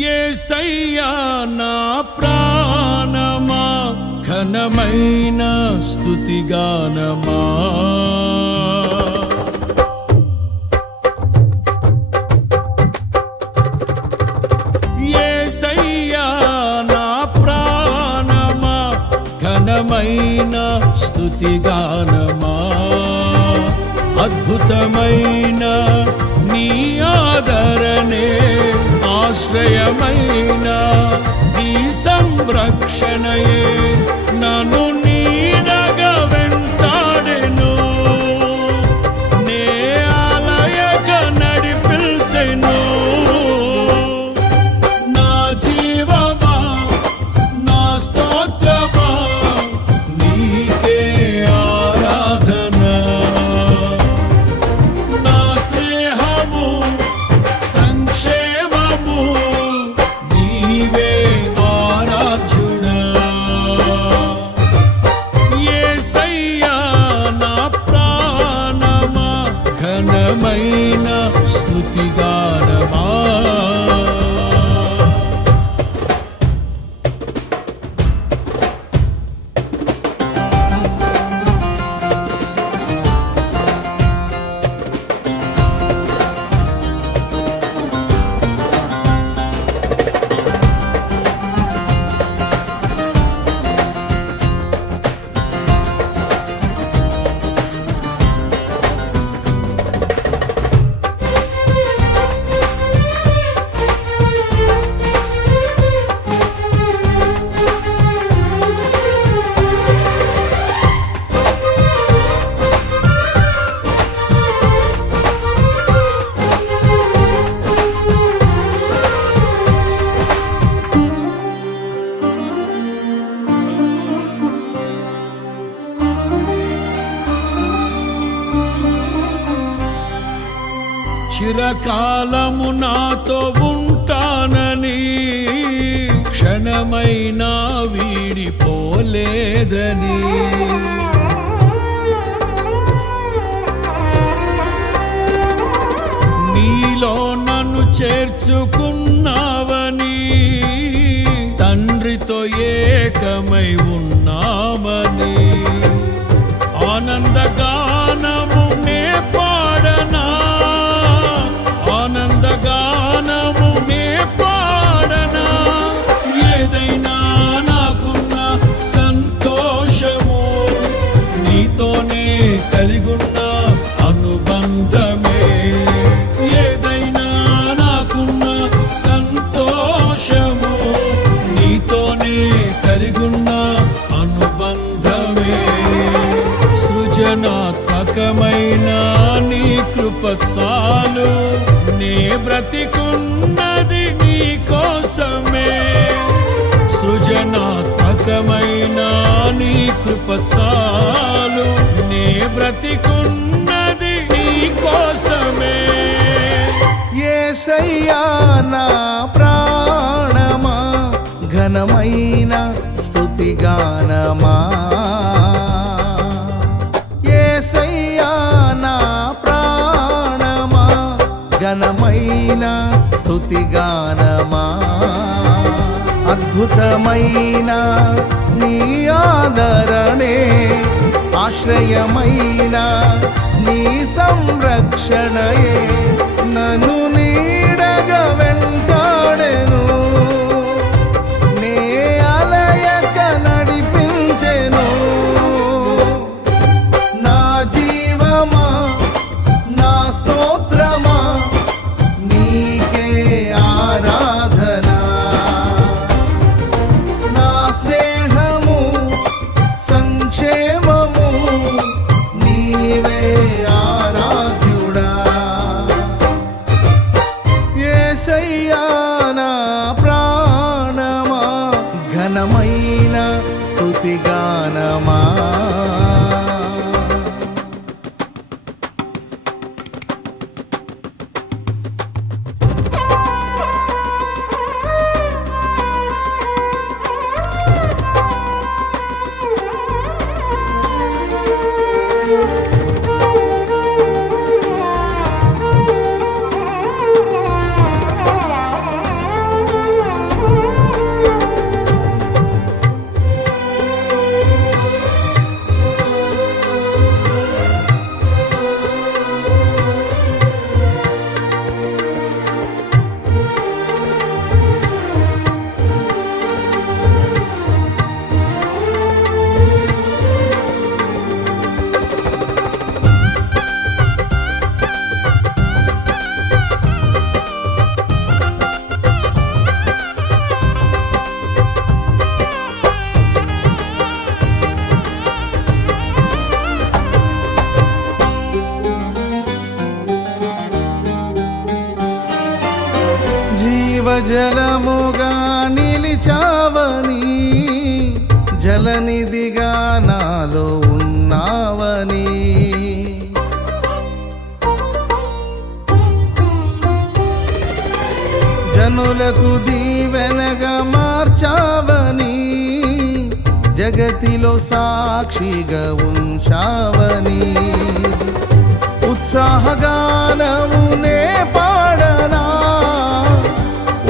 యేసయ్యా నా ప్రాణమా ఘనమైన స్తుతిగానమా యేసయ్యా నా ప్రాణమా ఘనమైన స్తుతిగానమా అద్భుతమైన నీ ఆదరణే ఆశ్రయమైన నీ సంరక్షణయే నన్ను నీడగా వెంటాడెను నే ఆలయగా నడిపించెను నా జీవమా నా స్తోత్రమా నీకే ఆరాధన నా స్నేహము సంక్షేమము నీవే ఆరాధ్యుడా యేసయ్యా నా ప్రాణమా ఘనమైన స్తుతిగానమా చిరకాలము నాతో ఉంటానని క్షణమైనా వీడిపోలేదని నీలో నన్ను చేర్చుకున్నావని తండ్రితో ఏకమై ఉన్నామని ఆనందగానము నే పాడనా ఆనందగానము నే పాడనా ఏదైనా నాకున్న సంతోషము నీతోనే కలిగున్న అనుబంధమే ఏదైనా నాకున్న సంతోషము నీతోనే కలిగున్న అనుబంధమే సృజనాత్మకమైన నీ కృప చాలు నే బ్రతికున్నది నీ కోసమే సృజనాత్మకమైన నీ కృప చాలు నే బ్రతికున్నది నీ కోసమే యేసయ్యా నా ప్రాణమా ఘనమైన స్తుతిగానమా యేసయ్యా నా ప్రాణమా ఘనమైన స్తుతిగానమా అద్భుతమైన నీ ఆదరణే ఆశ్రయమైన నీ సంరక్షణయే నన్ను నీడగా వెంటాడెను నే ఆలయక నడిపించెను నా జీవమా నా స్తోత్రమా నీకే ఆరాధన నా స్నేహము సంక్షేమము నీవే ఆరాధ్యుడా యేసయ్యా నా ప్రాణమా ఘనమైన స్తుతిగానమా జీవజలముగా నిలిచావని, జలనిధిగా నాలో ఉన్నావని, జనులకు దీవెనగా మార్చావని, జగతిలో సాక్షిగా ఉంచావని, ఉత్సాహగానమునే పాడనా,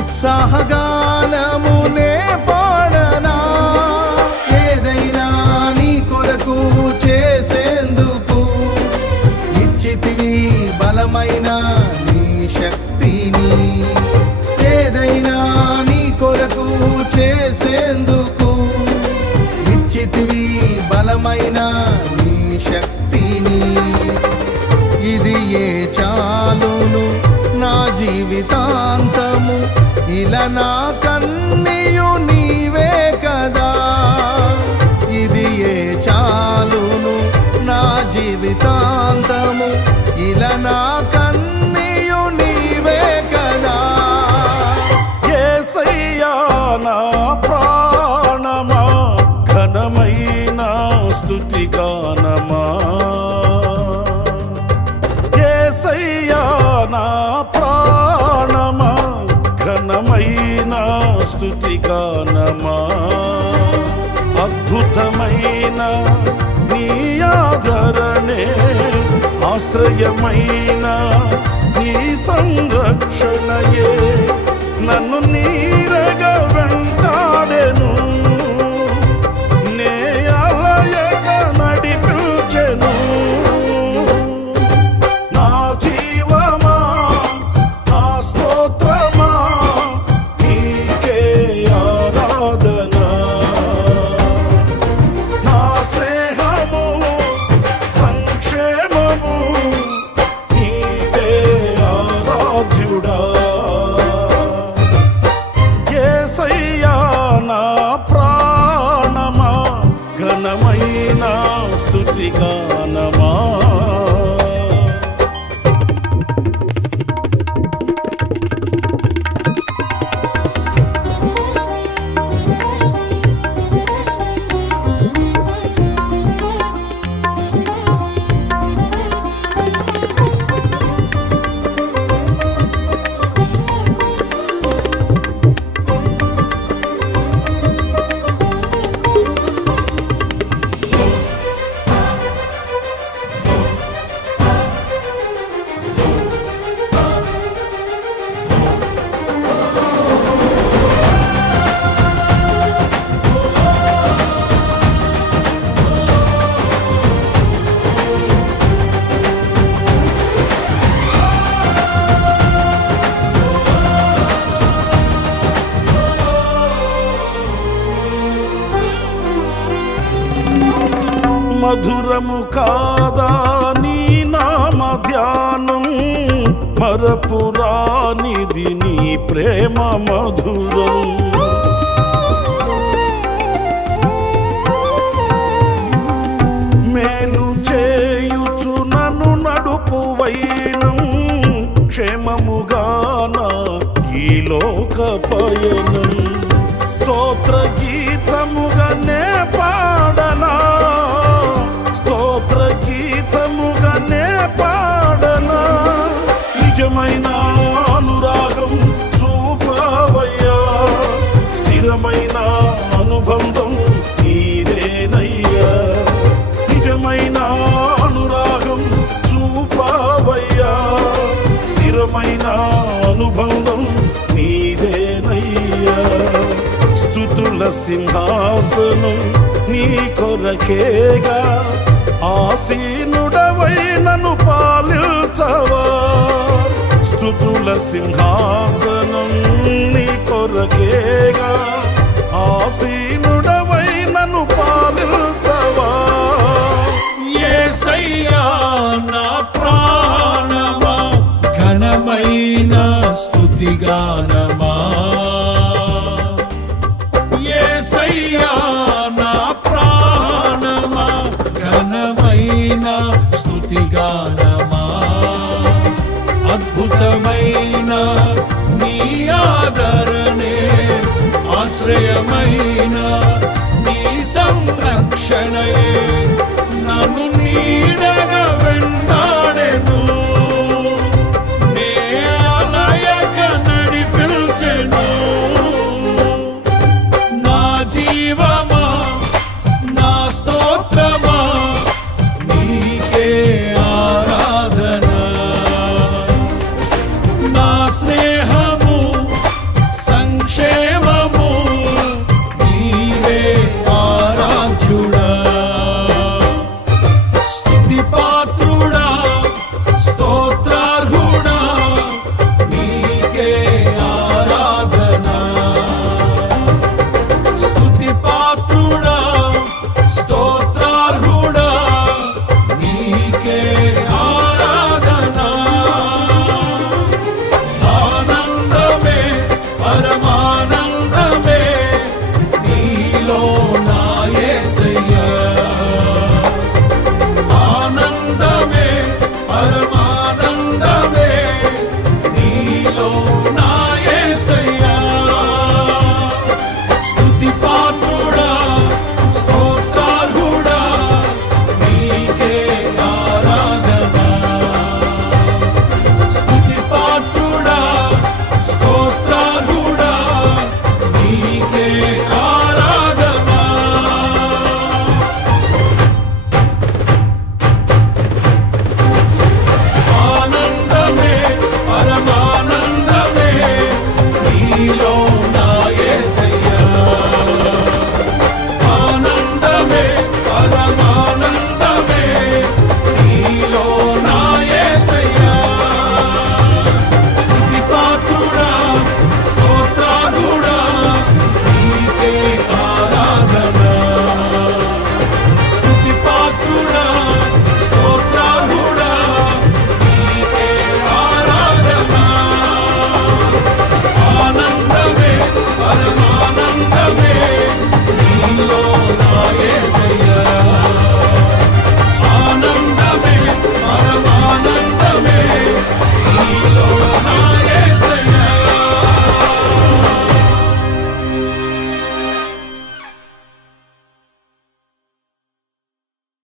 ఉత్సాహగానమునే పాడనా, ఏదైనా నీ కొరకు చేసేందుకు ఇచ్చితివి బలమైన నీ శక్తిని, ఏదైనా నీ కొరకు చేసేందుకు ఇచ్చితివి బలమైన నీ శక్తిని, ఇది ఏ చాలును నా జీవితాంతము, ఇలా నా కన్నీయు నీవే కదా, ఇది ఏ చాలును నా జీవితాంతము, ఇలా నా కన్నీయు నీవే కదా. యేసయ్యా నా ప్రాణమా, ఘనమైన స్తుతి గానమా, యేసయ్యా నా ప్రాణమా, ఘనమైన స్తుతి గానమా, అద్భుతమైన నీ ఆదరణే, ఆశ్రయమైన నీ సంరక్షణయే నన్ను నీడగా వెంటాడెను, నే అలయక నడిపించెను. నా జీవమా నా స్తోత్రమా నీకే ఆరాధన, నా స్నేహము సంక్షేమము నీవే ఆరాధ్యుడా. యేసయ్యా నా ప్రాణమా, ఘనమైన స్తుతి గానమా. మధురము కాదా నీ నామ ధ్యానం, మరపురానిది నీ ప్రేమ మధురం. మేలు చేయుచు నన్ను నడుపు వైనం, క్షేమముగాన ఈ లోక పయనం, స్తోత్ర గీతముగానే పాడనా, స్తోత్ర గీతముగానే పాడనా, నిజమైన అనురాగం చూపవయ్యా, స్థిరమైన అనుబంధం నీదేనయ్యా, నిజమైన అనురాగం చూపవయ్యా, స్థిరమైన అనుబంధం నీదేనయ్యా. స్తుతుల సింహాసనం నీ కొరకేగా, ఆసీనుడవై నన్ను పాలించవా, స్తుతుల సింహాసనం నీ కొరకేగా, ఆసీనుడవై నన్ను పాలించవా. యేసయ్యా నా ప్రాణమా, ఘనమైన స్తుతి గానమా, యేసయ్యా నా ప్రాణమా, ఘనమైన స్తుతి గానమా, అద్భుతమైన నీ ఆదరణే ఆశ్రయమైన నీ సంరక్షణయే నన్ను నీడగా వెంటాడెను